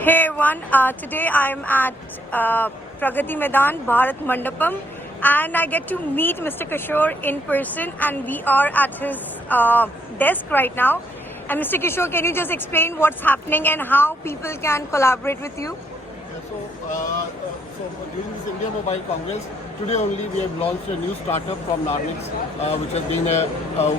Hey everyone, today I'm at Pragati Maidan, Bharat Mandapam, and I get to meet Mr. Kishore in person, and we are at his desk right now. And Mr. Kishore, can you just explain what's happening and how people can collaborate with you? Yeah, so during this India Mobile Congress, today only we have launched a new startup from NARX, which has been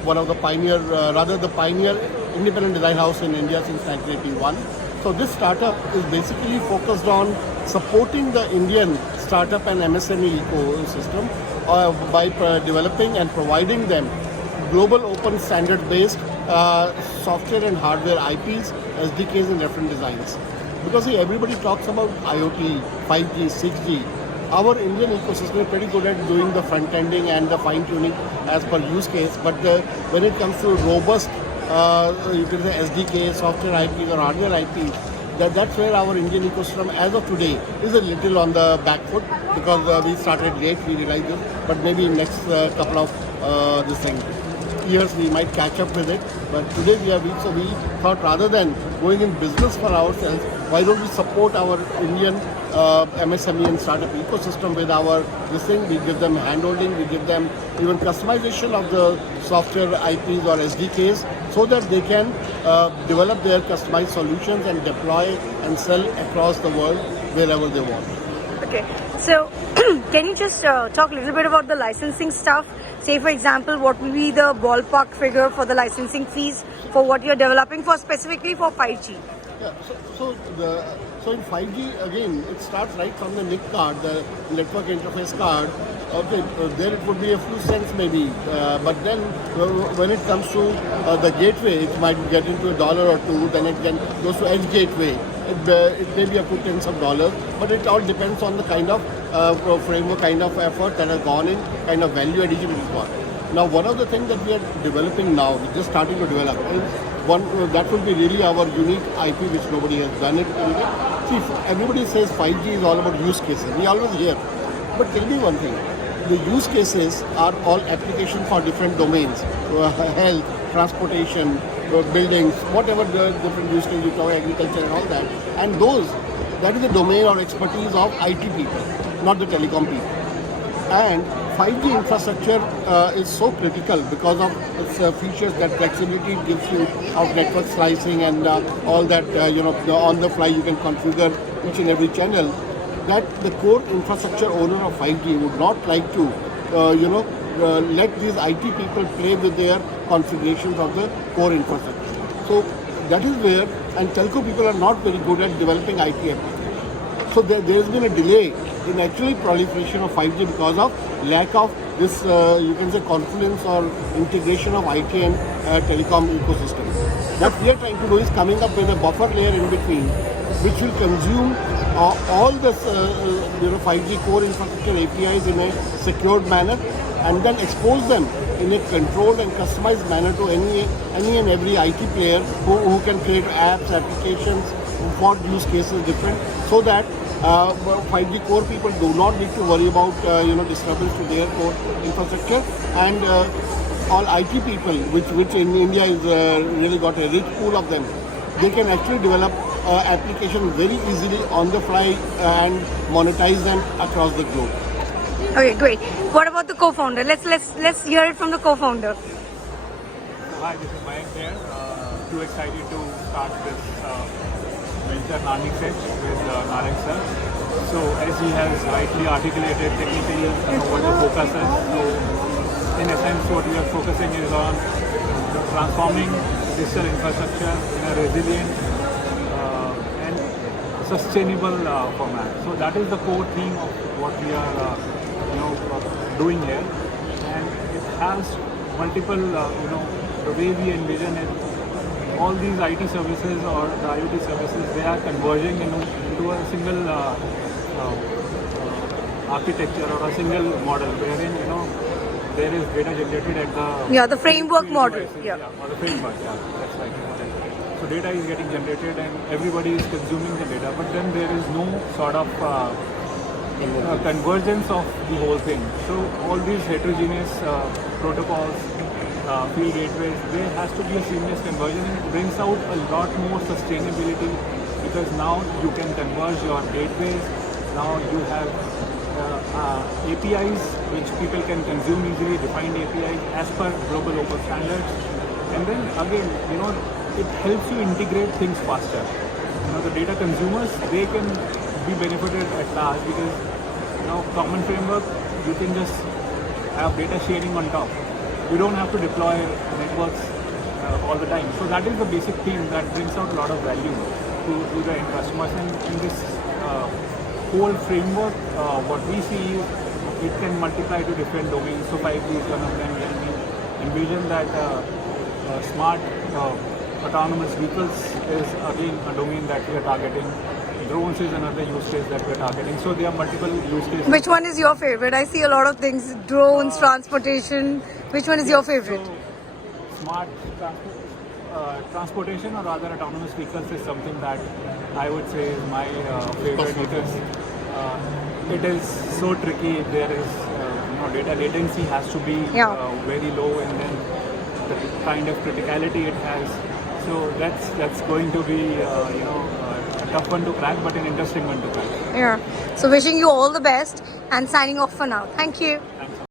one of the pioneer, the pioneer independent design house in India since 1981. So this startup is basically focused on supporting the Indian startup and MSME ecosystem by developing and providing them global open standard based software and hardware IPs, SDKs and reference designs. Because see, everybody talks about IoT, 5G, 6G. Our Indian ecosystem is pretty good at doing the front ending and the fine tuning as per use case. But when it comes to robust, you can say SDK, software IPs or hardware IPs, that's where our Indian ecosystem as of today is a little on the back foot because we started late, we realized this. But maybe in next couple of years we might catch up with it. But today we are weak, so we thought rather than going in business for ourselves, why don't we support our Indian MSME and startup ecosystem with our this thing? We give them handholding, we give them even customization of the software IPs or SDKs so that they can develop their customized solutions and deploy and sell across the world wherever they want. Okay, so can you just talk a little bit about the licensing stuff? Say, for example, what will be the ballpark figure for the licensing fees for what you're developing for specifically for 5G? Yeah, so in 5G again, it starts right from the NIC card, the network interface card. Okay, there it would be a few cents maybe, but then when it comes to the gateway, it might get into $1 or $2. Then it goes to edge gateway. It may be a few tens of dollars, but it all depends on the kind of framework, kind of effort that has gone in, kind of value addition it has got. Now, one of the things that we are developing now, we're just starting to develop, is one that will be really our unique IP, which nobody has done it. See, everybody says 5G is all about use cases. We always hear, but tell me one thing: the use cases are all applications for different domains, health, transportation, buildings, whatever the different use cases you cover, agriculture and all that. And that is the domain or expertise of IT people, not the telecom people. And 5G infrastructure is so critical because of its features, that flexibility it gives you of network slicing and all that, on the fly you can configure each and every channel, that the core infrastructure owner of 5G would not like to, let these IT people play with their configurations of the core infrastructure. So that is where, and telco people are not very good at developing IT applications. So there has been a delay in actually proliferation of 5G because of lack of this, you can say, confluence or integration of IT and telecom ecosystem. What we are trying to do is coming up with a buffer layer in between, which will consume all this 5G core infrastructure APIs in a secured manner, and then expose them in a controlled and customized manner to any and every IT player who can create apps, applications for use cases different, so that 5G core people do not need to worry about disturbance to their core infrastructure, and all IT people, which in India is really got a rich pool of them, they can actually develop applications very easily on the fly and monetize them across the globe. Okay, great. What about the co-founder? Let's hear it from the co-founder. Hi, this is Mayank here. Too excited to start this venture NARX with NARX sir. So as he has rightly articulated technically what the focus is. So in essence, what we are focusing is on transforming digital infrastructure in a resilient and sustainable format. So that is the core theme of what we are doing here, and it has multiple, the way we envision it, all these IT services or the IoT services, they are converging into a single architecture or a single model wherein, there is data generated at the framework model. Or the framework, that's right. So data is getting generated and everybody is consuming the data, but then there is no sort of convergence of the whole thing. So all these heterogeneous protocols, field gateways, there has to be a seamless conversion, and it brings out a lot more sustainability because now you can converge your gateways. Now you have APIs which people can consume easily, defined APIs as per global open standards. And then again, it helps you integrate things faster. The data consumers, they can be benefited at large because common framework, you can just have data sharing on top. You don't have to deploy networks all the time. So that is the basic theme that brings out a lot of value to the end customers. And in this whole framework, what we see is it can multiply to different domains. So 5G is one of them. And we envision that smart autonomous vehicles is again a domain that we are targeting. Drones is another use case that we're targeting. So there are multiple use cases. Which one is your favorite? I see a lot of things, drones, transportation. Which one is your favorite? So, smart transportation, or rather autonomous vehicles, is something that I would say is my favorite because it is so tricky. There is data latency has to be very low, and then the kind of criticality it has. So that's going to be a tough one to crack, but an interesting one to crack. Yeah. So wishing you all the best and signing off for now. Thank you. Thank